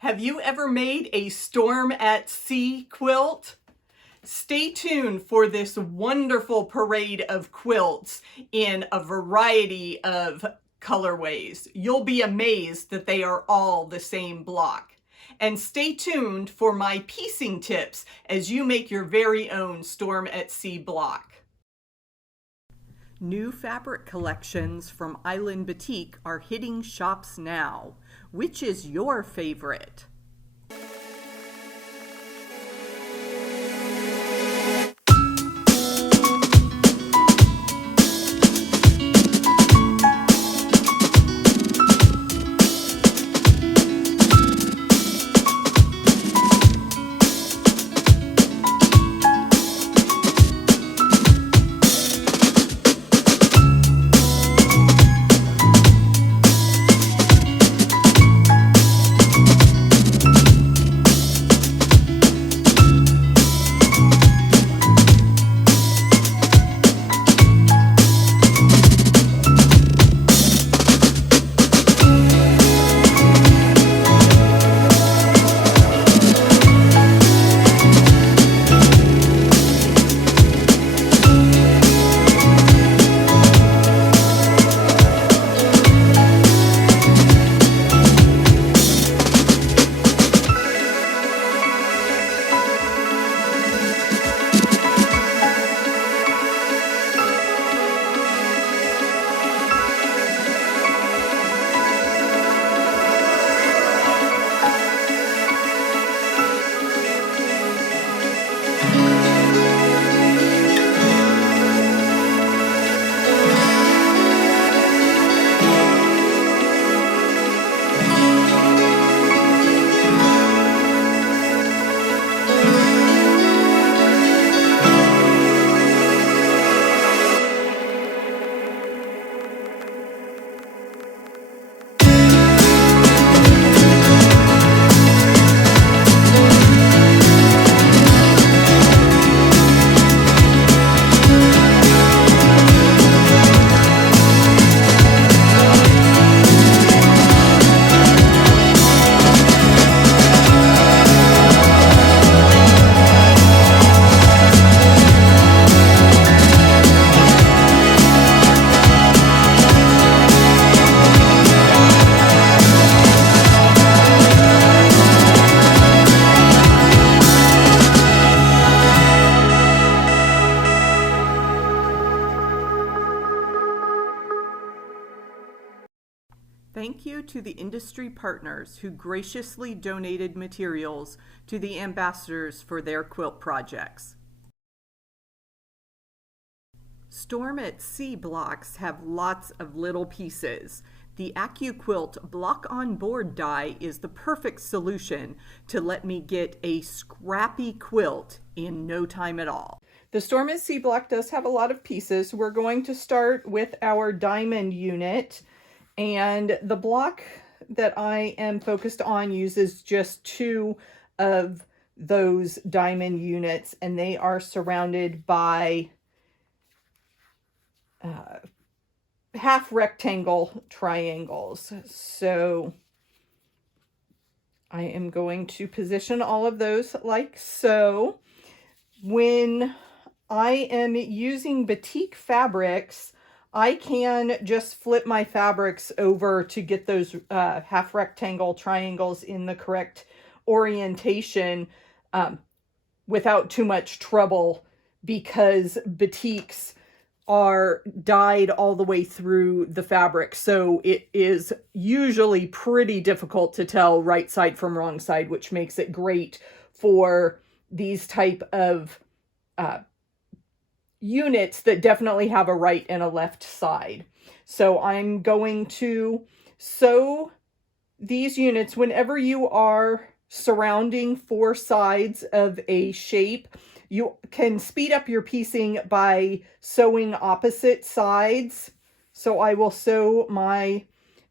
Have you ever made a storm at sea quilt? Stay tuned for this wonderful parade of quilts in a variety of colorways. You'll be amazed that they are all the same block. And stay tuned for my piecing tips as you make your very own storm at sea block. New fabric collections from Island Batik are hitting shops now. Which is your favorite? Thank you to the industry partners who graciously donated materials to the ambassadors for their quilt projects. Storm at Sea blocks have lots of little pieces. The AccuQuilt block on board die is the perfect solution to let me get a scrappy quilt in no time at all. The Storm at Sea block does have a lot of pieces. We're going to start with our diamond unit. And the block that I am focused on uses just 2 of those diamond units, and they are surrounded by half rectangle triangles. So I am going to position all of those like so. When I am using batik fabrics, I can just flip my fabrics over to get those half rectangle triangles in the correct orientation without too much trouble, because batiks are dyed all the way through the fabric. So it is usually pretty difficult to tell right side from wrong side, which makes it great for these type of units that definitely have a right and a left side. So I'm going to sew these units. Whenever you are surrounding 4 sides of a shape, you can speed up your piecing by sewing opposite sides. So I will sew my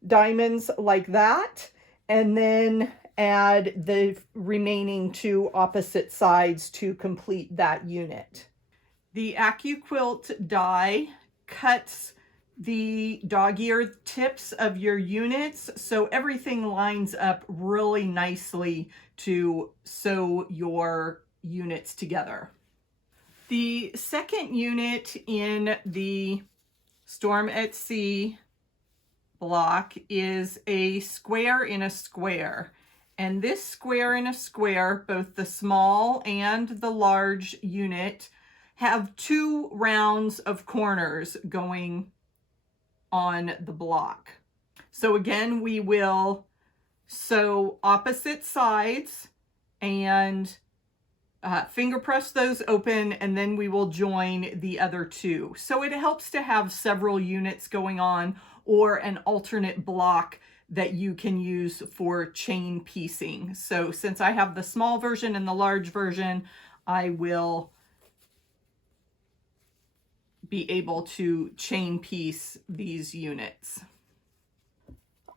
diamonds like that, and then add the remaining 2 opposite sides to complete that unit. The AccuQuilt die cuts the dog-ear tips of your units so everything lines up really nicely to sew your units together. The second unit in the Storm at Sea block is a square in a square. And this square in a square, both the small and the large unit, have 2 rounds of corners going on the block. So again, we will sew opposite sides and finger press those open, and then we will join the other 2. So it helps to have several units going on, or an alternate block that you can use for chain piecing. So since I have the small version and the large version, I will be able to chain piece these units.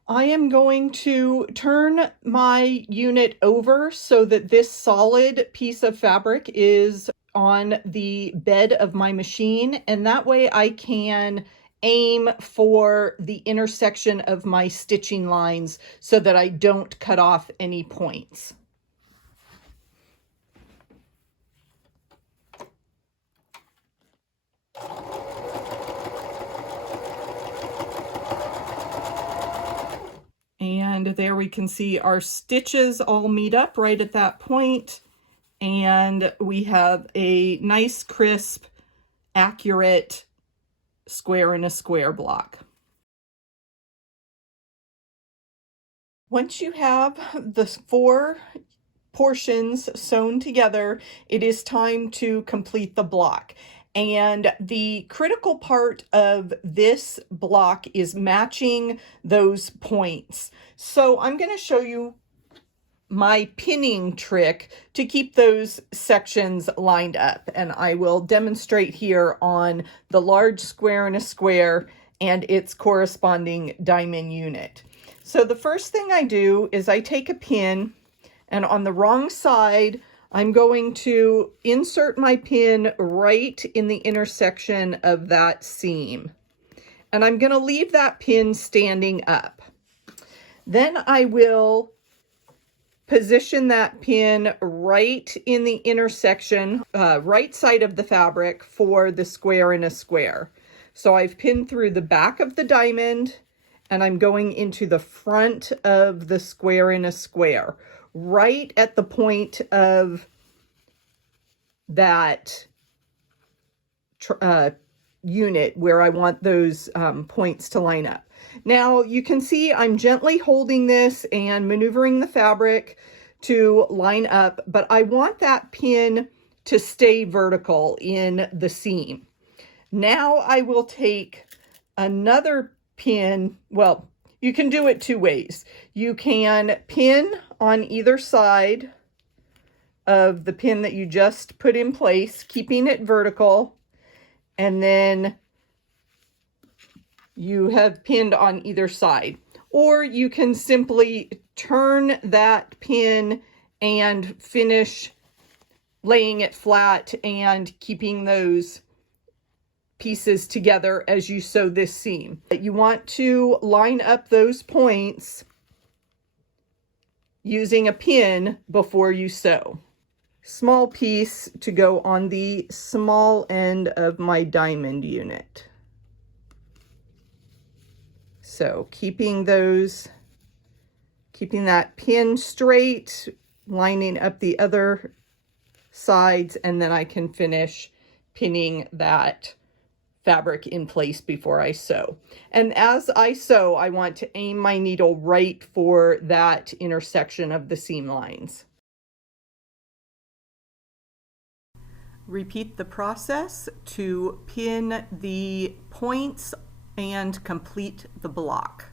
I am going to turn my unit over so that this solid piece of fabric is on the bed of my machine, and that way I can aim for the intersection of my stitching lines so that I don't cut off any points. And there we can see our stitches all meet up right at that point, and we have a nice, crisp, accurate square in a square block. Once you have the 4 portions sewn together, it is time to complete the block. And the critical part of this block is matching those points. So I'm going to show you my pinning trick to keep those sections lined up. And I will demonstrate here on the large square in a square and its corresponding diamond unit. So the first thing I do is I take a pin, and on the wrong side, I'm going to insert my pin right in the intersection of that seam. And I'm going to leave that pin standing up. Then I will position that pin right in the intersection, right side of the fabric for the square in a square. So I've pinned through the back of the diamond, and I'm going into the front of the square in a square, right at the point of that unit where I want those points to line up. Now you can see I'm gently holding this and maneuvering the fabric to line up, but I want that pin to stay vertical in the seam. Now I will take another pin. Well, you can do it 2 ways. You can pin on either side of the pin that you just put in place, keeping it vertical, and then you have pinned on either side. Or you can simply turn that pin and finish laying it flat and keeping those pieces together as you sew this seam. You want to line up those points using a pin before you sew. Small piece to go on the small end of my diamond unit. So keeping that pin straight, lining up the other sides, and then I can finish pinning that fabric in place before I sew. And as I sew, I want to aim my needle right for that intersection of the seam lines. Repeat the process to pin the points and complete the block.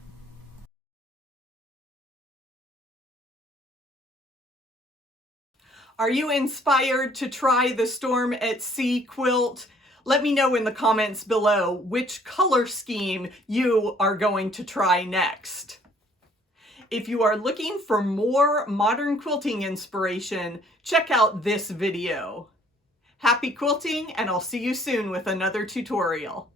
Are you inspired to try the Storm at Sea quilt? Let me know in the comments below which color scheme you are going to try next. If you are looking for more modern quilting inspiration, check out this video. Happy quilting, and I'll see you soon with another tutorial.